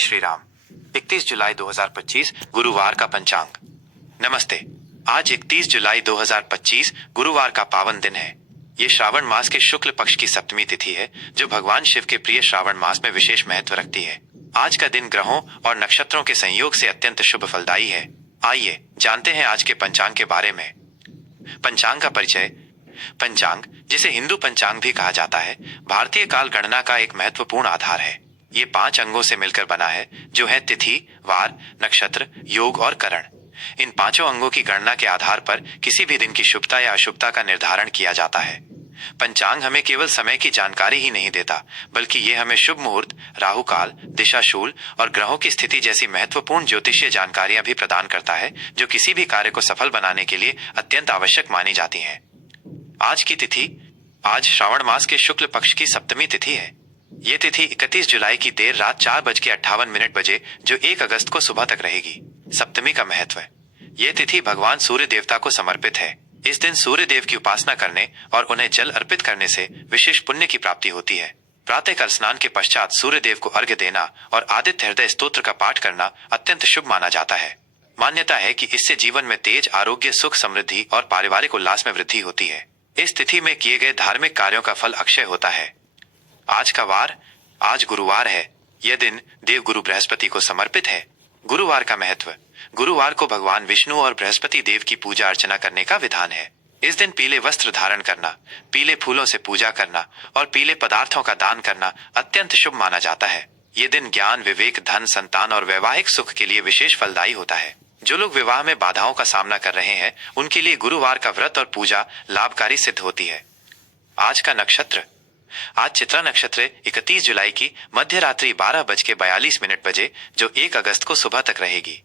श्री राम। 31 जुलाई 2025 गुरुवार का पंचांग। नमस्ते। आज 31 जुलाई 2025 गुरुवार का पावन दिन है। ये श्रावण मास के शुक्ल पक्ष की सप्तमी तिथि है, जो भगवान शिव के प्रिय श्रावण मास में विशेष महत्व रखती है। आज का दिन ग्रहों और नक्षत्रों के संयोग से अत्यंत शुभ फलदायी है। आइए जानते हैं आज के पंचांग के बारे में। पंचांग का परिचय। पंचांग, जिसे हिंदू पंचांग भी कहा जाता है, भारतीय काल गणना का एक महत्वपूर्ण आधार है। ये 5 अंगों से मिलकर बना है, जो है तिथि, वार, नक्षत्र, योग और करण। इन 5 अंगों की गणना के आधार पर किसी भी दिन की शुभता या अशुभता का निर्धारण किया जाता है। पंचांग हमें केवल समय की जानकारी ही नहीं देता, बल्कि ये हमें शुभ मुहूर्त, राहु काल, दिशाशूल और ग्रहों की स्थिति जैसी महत्वपूर्ण ज्योतिषीय जानकारियां भी प्रदान करता है, जो किसी भी कार्य को सफल बनाने के लिए अत्यंत आवश्यक मानी जाती हैं। आज की तिथि। आज श्रावण मास के शुक्ल पक्ष की सप्तमी तिथि है। ये तिथि 31 जुलाई की देर रात 4:58 बजे, जो 1 अगस्त को सुबह तक रहेगी। सप्तमी का महत्व। ये तिथि भगवान सूर्य देवता को समर्पित है। इस दिन सूर्य देव की उपासना करने और उन्हें जल अर्पित करने से विशेष पुण्य की प्राप्ति होती है। प्रातःकाल स्नान के पश्चात सूर्य देव को अर्घ्य देना और आदित्य हृदय स्तोत्र का पाठ करना अत्यंत शुभ माना जाता है। मान्यता है कि इससे जीवन में तेज, आरोग्य, सुख, समृद्धि और पारिवारिक उल्लास में वृद्धि होती है। इस तिथि में किए गए धार्मिक कार्यों का फल अक्षय होता है। आज का वार। आज गुरुवार है। यह दिन देव गुरु बृहस्पति को समर्पित है। गुरुवार का महत्व। गुरुवार को भगवान विष्णु और बृहस्पति देव की पूजा अर्चना करने का विधान है। इस दिन पीले वस्त्र धारण करना, पीले फूलों से पूजा करना और पीले पदार्थों का दान करना अत्यंत शुभ माना जाता है। ये दिन ज्ञान, विवेक, धन, संतान और वैवाहिक सुख के लिए विशेष फलदायी होता है। जो लोग विवाह में बाधाओं का सामना कर रहे हैं, उनके लिए गुरुवार का व्रत और पूजा लाभकारी सिद्ध होती है। आज का नक्षत्र। आज चित्रा नक्षत्र 31 जुलाई की मध्य रात्रि 12:42 बजे, जो 1 अगस्त को सुबह तक रहेगी।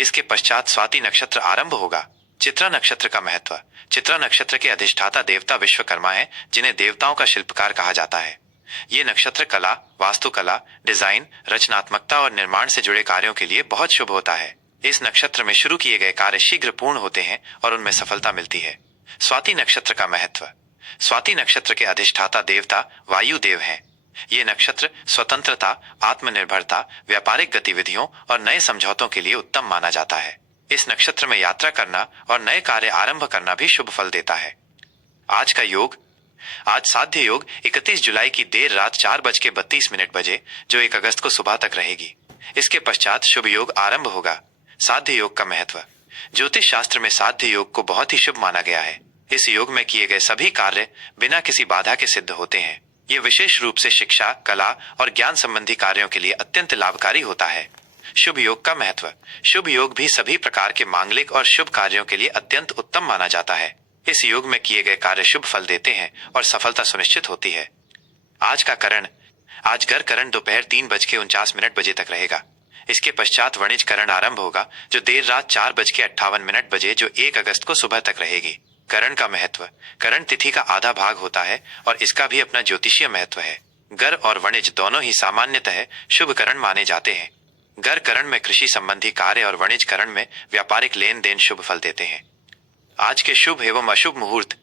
इसके पश्चात स्वाति नक्षत्र आरंभ होगा। चित्रा नक्षत्र का महत्व। चित्रा नक्षत्र के अधिष्ठाता देवता विश्वकर्मा हैं, जिन्हें देवताओं का शिल्पकार कहा जाता है। ये नक्षत्र कला, वास्तुकला, डिजाइन, रचनात्मकता और निर्माण से जुड़े कार्यों के लिए बहुत शुभ होता है। इस नक्षत्र में शुरू किए गए कार्य शीघ्र पूर्ण होते हैं और उनमें सफलता मिलती है। स्वाति नक्षत्र का महत्व। स्वाति नक्षत्र के अधिष्ठाता देवता वायु देव हैं। ये नक्षत्र स्वतंत्रता, आत्मनिर्भरता, व्यापारिक गतिविधियों और नए समझौतों के लिए उत्तम माना जाता है। इस नक्षत्र में यात्रा करना और नए कार्य आरंभ करना भी शुभ फल देता है। आज का योग। आज साध्य योग 31 जुलाई की देर रात 4:32 बजे, जो 1 अगस्त को सुबह तक रहेगी। इसके पश्चात शुभ योग आरंभ होगा। साध्य योग का महत्व। ज्योतिष शास्त्र में साध्य योग को बहुत ही शुभ माना गया है। इस योग में किए गए सभी कार्य बिना किसी बाधा के सिद्ध होते हैं। ये विशेष रूप से शिक्षा, कला और ज्ञान संबंधी कार्यों के लिए अत्यंत लाभकारी होता है। शुभ योग का महत्व। शुभ योग भी सभी प्रकार के मांगलिक और शुभ कार्यों के लिए अत्यंत उत्तम माना जाता है। इस योग में किए गए कार्य शुभ फल देते हैं और सफलता सुनिश्चित होती है। आज का करण। आज गर करण दोपहर 3:49 बजे तक रहेगा। इसके पश्चात वणिज करण आरंभ होगा, जो देर रात 4:58 बजे, जो 1 अगस्त को सुबह तक रहेगी। करण का महत्व। करण तिथि का आधा भाग होता है और इसका भी अपना ज्योतिषीय महत्व है। गर और वणिज दोनों ही सामान्यतः शुभ करण माने जाते हैं। गर करण में कृषि संबंधी कार्य और वणिज करण में व्यापारिक लेन देन शुभ फल देते हैं। आज के शुभ एवं अशुभ मुहूर्त।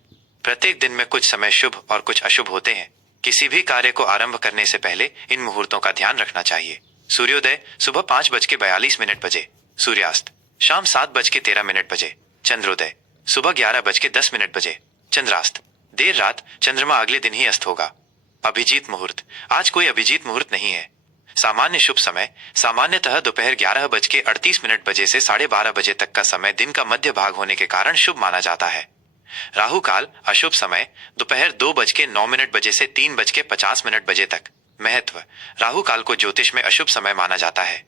प्रत्येक दिन में कुछ समय शुभ और कुछ अशुभ होते हैं। किसी भी कार्य को आरंभ करने से पहले इन मुहूर्तों का ध्यान रखना चाहिए। सूर्योदय सुबह 5:42 बजे। सूर्यास्त शाम 7:13 बजे। चंद्रोदय सुबह 11:10 बजे। चंद्रास्त देर रात, चंद्रमा अगले दिन ही अस्त होगा। अभिजीत मुहूर्त। आज कोई अभिजीत मुहूर्त नहीं है। सामान्य शुभ समय सामान्यतः दोपहर 11:38 बजे से 12:30 बजे तक का समय दिन का मध्य भाग होने के कारण शुभ माना जाता है। राहु काल अशुभ समय दोपहर 2:09 बजे से 3:50 बजे तक। महत्व। राहु काल को ज्योतिष में अशुभ समय माना जाता है।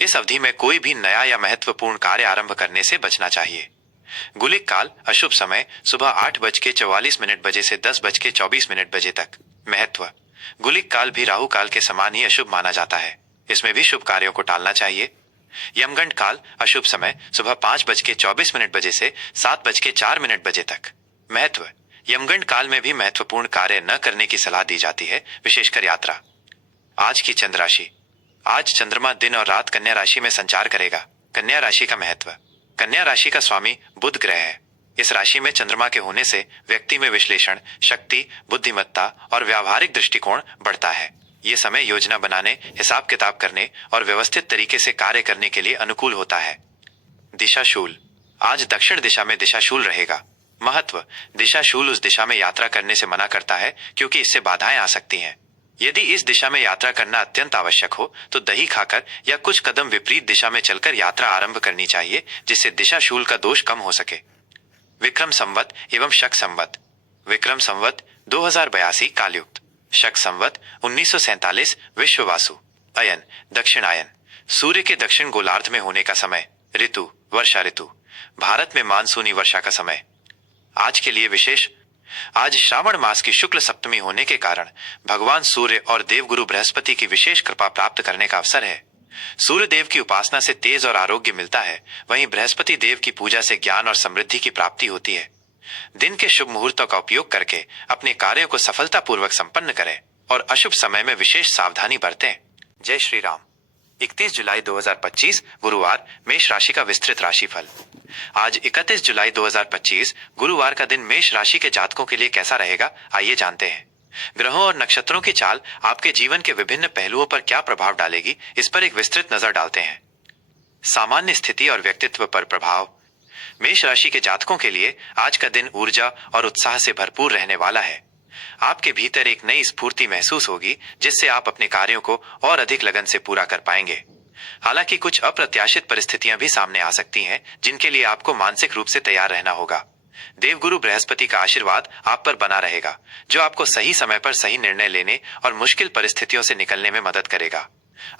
इस अवधि में कोई भी नया या महत्वपूर्ण कार्य आरंभ करने से बचना चाहिए। गुलिक काल अशुभ समय सुबह 8:44 बजे से 10:24 बजे तक। महत्व। गुलिक काल भी राहु काल के समान ही अशुभ माना जाता है। इसमें भी शुभ कार्यों को टालना चाहिए। यमगंड काल अशुभ समय सुबह 5:24 बजे से 7:04 बजे तक। महत्व। यमगंड काल में भी महत्वपूर्ण कार्य न करने की सलाह दी जाती है, विशेषकर यात्रा। आज की चंद्र राशि। आज चंद्रमा दिन और रात कन्या राशि में संचार करेगा। कन्या राशि का महत्व। कन्या राशि का स्वामी बुध ग्रह है। इस राशि में चंद्रमा के होने से व्यक्ति में विश्लेषण शक्ति, बुद्धिमत्ता और व्यावहारिक दृष्टिकोण बढ़ता है। ये समय योजना बनाने, हिसाब किताब करने और व्यवस्थित तरीके से कार्य करने के लिए अनुकूल होता है। दिशाशूल। आज दक्षिण दिशा में दिशाशूल रहेगा। महत्व। दिशाशूल उस दिशा में यात्रा करने से मना करता है क्योंकि इससे बाधाएं आ सकती हैं। यदि इस दिशा में यात्रा करना अत्यंत आवश्यक हो तो दही खाकर या कुछ कदम विपरीत दिशा में चलकर यात्रा आरंभ करनी चाहिए, जिससे दिशाशूल का दोष कम हो सके। विक्रम संवत एवं शक संवत। विक्रम संवत 2082 कालयुक्त, शक संवत 1947 विश्ववासु। अयन दक्षिणायन, सूर्य के दक्षिण गोलार्ध में होने का समय। ऋतु वर्षा ऋतु, भारत में मानसूनी वर्षा का समय। आज के लिए विशेष। आज श्रावण मास की शुक्ल सप्तमी होने के कारण भगवान सूर्य और देवगुरु बृहस्पति की विशेष कृपा प्राप्त करने का अवसर है। सूर्य देव की उपासना से तेज और आरोग्य मिलता है, वहीं बृहस्पति देव की पूजा से ज्ञान और समृद्धि की प्राप्ति होती है। दिन के शुभ मुहूर्तों का उपयोग करके अपने कार्यों को सफलतापूर्वक संपन्न करें और अशुभ समय में विशेष सावधानी बरतें। जय श्री राम। 31 जुलाई 2025 गुरुवार, मेष राशि का विस्तृत राशिफल। आज 31 जुलाई 2025 गुरुवार का दिन मेष राशि के जातकों के लिए कैसा रहेगा, आइए जानते हैं। ग्रहों और नक्षत्रों की चाल आपके जीवन के विभिन्न पहलुओं पर क्या प्रभाव डालेगी, इस पर एक विस्तृत नजर डालते हैं। सामान्य स्थिति और व्यक्तित्व पर प्रभाव। मेष राशि के जातकों के लिए आज का दिन ऊर्जा और उत्साह से भरपूर रहने वाला है। आपके भीतर एक नई स्फूर्ति महसूस होगी, जिससे आप अपने कार्यों को और अधिक लगन से पूरा कर पाएंगे। हालांकि कुछ अप्रत्याशित परिस्थितियां भी सामने आ सकती हैं, जिनके लिए आपको मानसिक रूप से तैयार रहना होगा। देवगुरु बृहस्पति का आशीर्वाद आप पर बना रहेगा, जो आपको सही समय पर सही निर्णय लेने और मुश्किल परिस्थितियों से निकलने में मदद करेगा।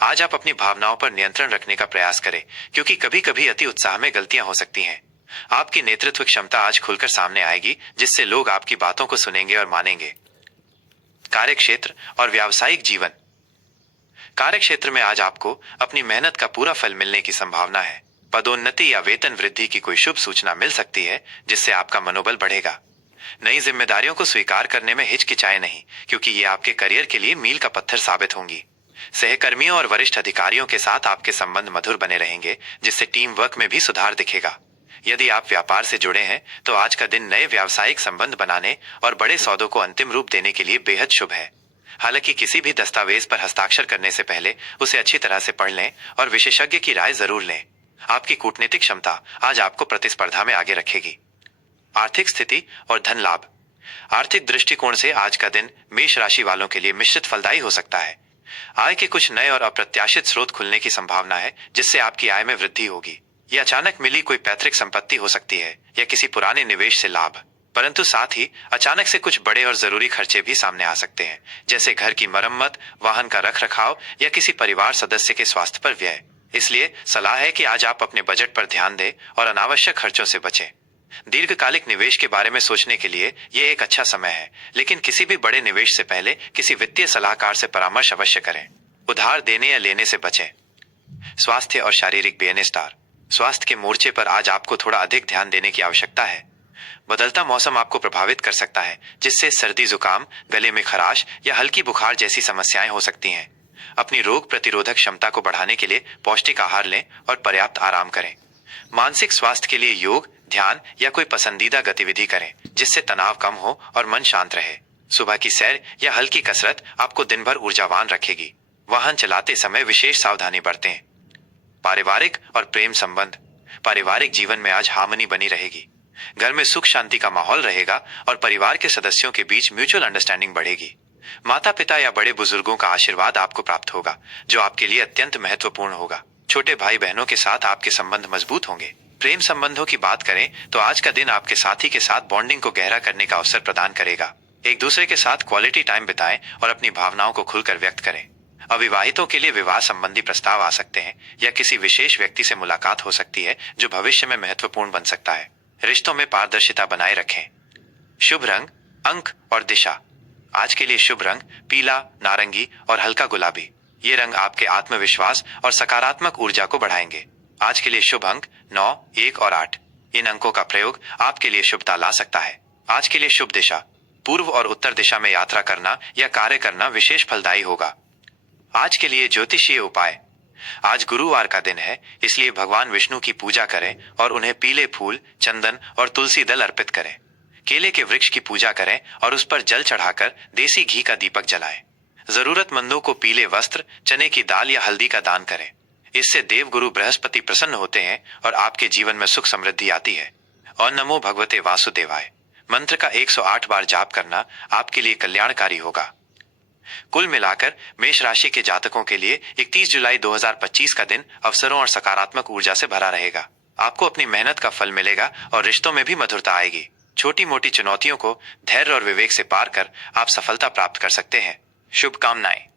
आज आप अपनी भावनाओं पर नियंत्रण रखने का प्रयास करें, क्योंकि कभी कभी अति उत्साह में गलतियां हो सकती हैं। आपकी नेतृत्व क्षमता आज खुलकर सामने आएगी, जिससे लोग आपकी बातों को सुनेंगे और मानेंगे। कार्यक्षेत्र और व्यावसायिक जीवन। कार्यक्षेत्र में आज आपको अपनी मेहनत का पूरा फल मिलने की संभावना है। पदोन्नति या वेतन वृद्धि की कोई शुभ सूचना मिल सकती है, जिससे आपका मनोबल बढ़ेगा। नई जिम्मेदारियों को स्वीकार करने में हिचकिचाए नहीं, क्योंकि ये आपके करियर के लिए मील का पत्थर साबित होंगी। सहकर्मियों और वरिष्ठ अधिकारियों के साथ आपके संबंध मधुर बने रहेंगे, जिससे टीम वर्क में भी सुधार दिखेगा। यदि आप व्यापार से जुड़े हैं तो आज का दिन नए व्यावसायिक संबंध बनाने और बड़े सौदों को अंतिम रूप देने के लिए बेहद शुभ है। हालांकि किसी भी दस्तावेज पर हस्ताक्षर करने से पहले उसे अच्छी तरह से पढ़ लें और विशेषज्ञ की राय जरूर लें। आपकी कूटनीतिक क्षमता आज आपको प्रतिस्पर्धा में आगे रखेगी। आर्थिक स्थिति और धन लाभ। आर्थिक दृष्टिकोण से आज का दिन मेष राशि वालों के लिए मिश्रित फलदायी हो सकता है। आय के कुछ नए और अप्रत्याशित स्रोत खुलने की संभावना है, जिससे आपकी आय में वृद्धि होगी। यह अचानक मिली कोई पैतृक संपत्ति हो सकती है या किसी पुराने निवेश से लाभ, परंतु साथ ही अचानक से कुछ बड़े और जरूरी खर्चे भी सामने आ सकते हैं, जैसे घर की मरम्मत, वाहन का रखरखाव या किसी परिवार सदस्य के स्वास्थ्य पर व्यय। इसलिए सलाह है कि आज आप अपने बजट पर ध्यान दें और अनावश्यक खर्चों से बचें। दीर्घकालिक निवेश के बारे में सोचने के लिए यह एक अच्छा समय है, लेकिन किसी भी बड़े निवेश से पहले किसी वित्तीय सलाहकार से परामर्श अवश्य करें। उधार देने या लेने से बचें। स्वास्थ्य और शारीरिक बेनेस्टार। स्वास्थ्य के मोर्चे पर आज आपको थोड़ा अधिक ध्यान देने की आवश्यकता है। बदलता मौसम आपको प्रभावित कर सकता है, जिससे सर्दी, जुकाम, गले में खराश या हल्की बुखार जैसी समस्याएं हो सकती हैं। अपनी रोग प्रतिरोधक क्षमता को बढ़ाने के लिए पौष्टिक आहार लें और पर्याप्त आराम करें। मानसिक स्वास्थ्य के लिए योग, ध्यान या कोई पसंदीदा गतिविधि करें, जिससे तनाव कम हो और मन शांत रहे। सुबह की सैर या हल्की कसरत आपको दिन भर ऊर्जावान रखेगी। वाहन चलाते समय विशेष सावधानी बरतें। पारिवारिक और प्रेम संबंध। पारिवारिक जीवन में आज हार्मनी बनी रहेगी। घर में सुख शांति का माहौल रहेगा और परिवार के सदस्यों के बीच म्यूचुअल अंडरस्टैंडिंग बढ़ेगी। माता पिता या बड़े बुजुर्गों का आशीर्वाद आपको प्राप्त होगा, जो आपके लिए अत्यंत महत्वपूर्ण होगा। छोटे भाई बहनों के साथ आपके संबंध मजबूत होंगे। प्रेम संबंधों की बात करें तो आज का दिन आपके साथी के साथ बॉन्डिंग को गहरा करने का अवसर प्रदान करेगा। एक दूसरे के साथ क्वालिटी टाइम बिताएं और अपनी भावनाओं को खुलकर व्यक्त करें। अविवाहितों के लिए विवाह संबंधी प्रस्ताव आ सकते हैं या किसी विशेष व्यक्ति से मुलाकात हो सकती है, जो भविष्य में महत्वपूर्ण बन सकता है। रिश्तों में पारदर्शिता बनाए रखें। शुभ रंग, अंक और दिशा। आज के लिए शुभ रंग पीला, नारंगी और हल्का गुलाबी। ये रंग आपके आत्मविश्वास और सकारात्मक ऊर्जा को बढ़ाएंगे। आज के लिए शुभ अंक 9, 1 और 8। इन अंकों का प्रयोग आपके लिए शुभता ला सकता है। आज के लिए शुभ दिशा पूर्व और उत्तर दिशा में यात्रा करना या कार्य करना विशेष फलदायी होगा। आज के लिए ज्योतिषीय उपाय। आज गुरुवार का दिन है, इसलिए भगवान विष्णु की पूजा करें और उन्हें पीले फूल, चंदन और तुलसी दल अर्पित करें। केले के वृक्ष की पूजा करें और उस पर जल चढ़ाकर देसी घी का दीपक जलाएं। जरूरतमंदों को पीले वस्त्र, चने की दाल या हल्दी का दान करें। इससे देव गुरु बृहस्पति प्रसन्न होते हैं और आपके जीवन में सुख समृद्धि आती है। और नमो भगवते वासुदेवाय मंत्र का 108 बार जाप करना आपके लिए कल्याणकारी होगा। कुल मिलाकर मेष राशि के जातकों के लिए 31 जुलाई 2025 का दिन अवसरों और सकारात्मक ऊर्जा से भरा रहेगा। आपको अपनी मेहनत का फल मिलेगा और रिश्तों में भी मधुरता आएगी। छोटी मोटी चुनौतियों को धैर्य और विवेक से पार कर आप सफलता प्राप्त कर सकते हैं। शुभकामनाएं।